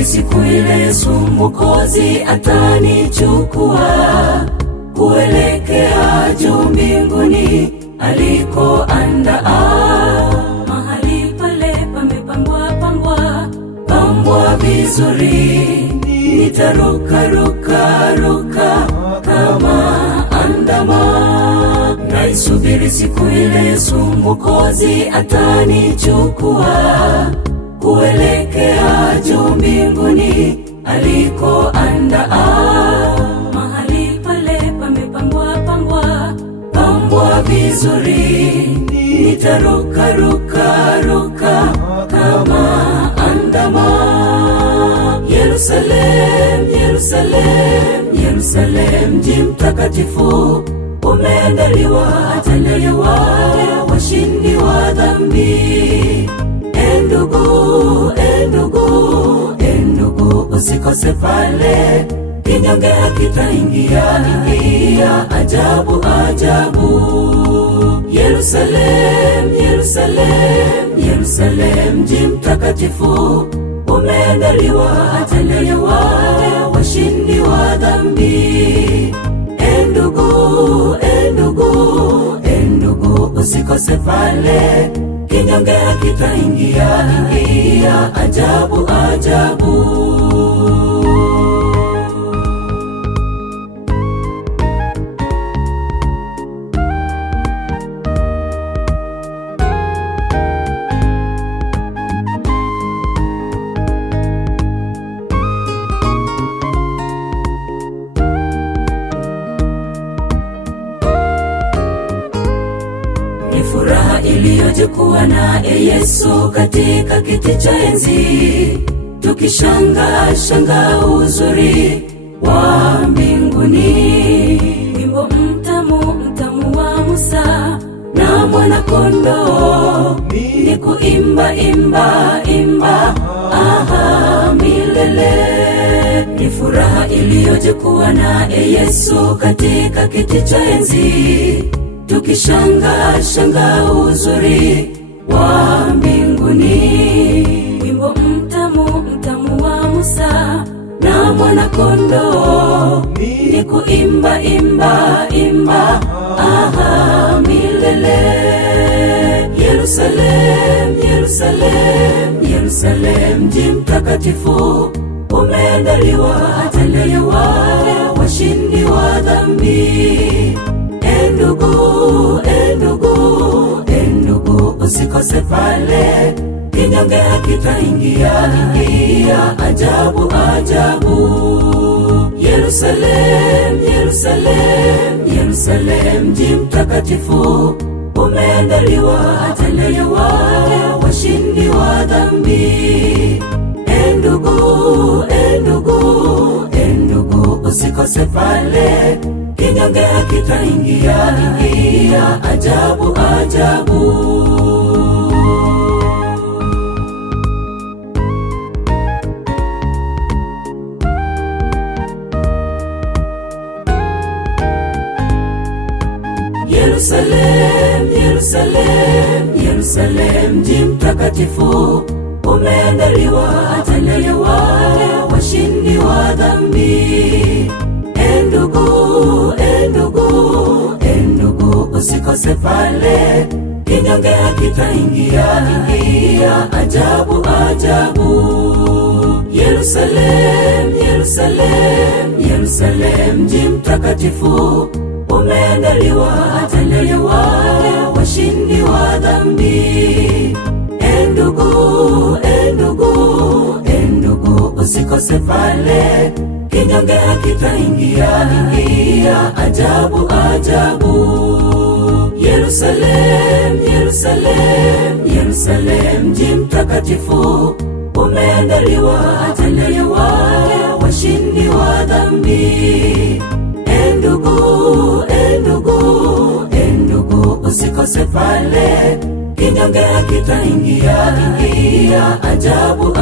Naisubiri siku ile Yesu Mwokozi atanichukua kuelekea juu mbinguni alikoandaa. Mahali pale pamepambwa vizuri, nitaruka kama andama. Naisubiri siku ile Yesu Mwokozi atanichukua kuelekea juu mbinguni alikoandaa. Mahali pale pamepambwa vizuri, nitaruka kama andama. Yerusalem, mji mtakatifu, umeandaliwa washindi wa dhambi. Endugu, usikose pale, kinyonge hakitaingia. Ajabu. Yerusalem, mji mtakatifu, umeandaliwa washindi wa dhambi. Endugu, usikose pale, kinyonge hakitaingia. Ajabu. Ni furaha iliyoje kuwa naye Yesu katika kiti cha enzi, tukishangaa uzuri wa mbinguni. Wimbo mtamu wa Musa na Mwana-Kondoo, ni kuimba milele. Ni furaha iliyoje kuwa naye Yesu katika kiti cha enzi, tukishangaa uzuri wa mbinguni. Wimbo mtamu wa Musa na Mwana-Kondoo, ni kuimba milele. Yerusalem, mji mtakatifu, umeandaliwa washindi wa dhambi. Endugu, usikose pale, kinyonge hakitaingia. Ajabu. Yerusalem, mji mtakatifu, umeandaliwa washindi wa dhambi. Endugu, usikose pale, kinyonge hakitaingia. Ajabu. Yerusalem, mji mtakatifu, umeandaliwa washindi wa dhambi. Endugu, usikose pale, kinyonge hakitaingia. Ajabu. Yerusalem, mji mtakatifu, umeandaliwa washindi wa dhambi. Endugu, usikose pale, kinyonge hakitaingia. Ajabu. Yerusalem, mji mtakatifu, umeandaliwa washindi wa dhambi. Endugu, usikose pale, kinyonge hakitaingia. Ajabu.